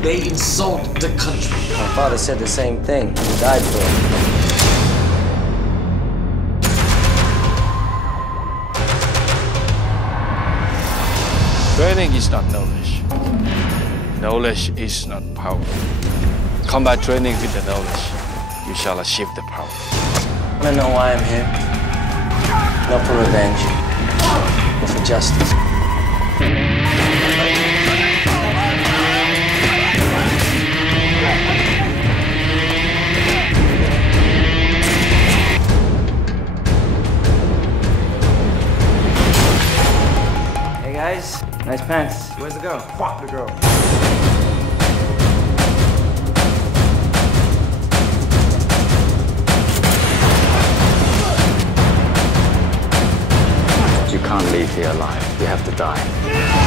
They insult the country. My father said the same thing. He died for it. Training is not knowledge. Knowledge is not power. Combat training with the knowledge, you shall achieve the power. I don't know why I'm here. Not for revenge, but for justice. Hey guys, nice pants. Where's the girl? Fuck the girl. You can't leave here alive. You have to die.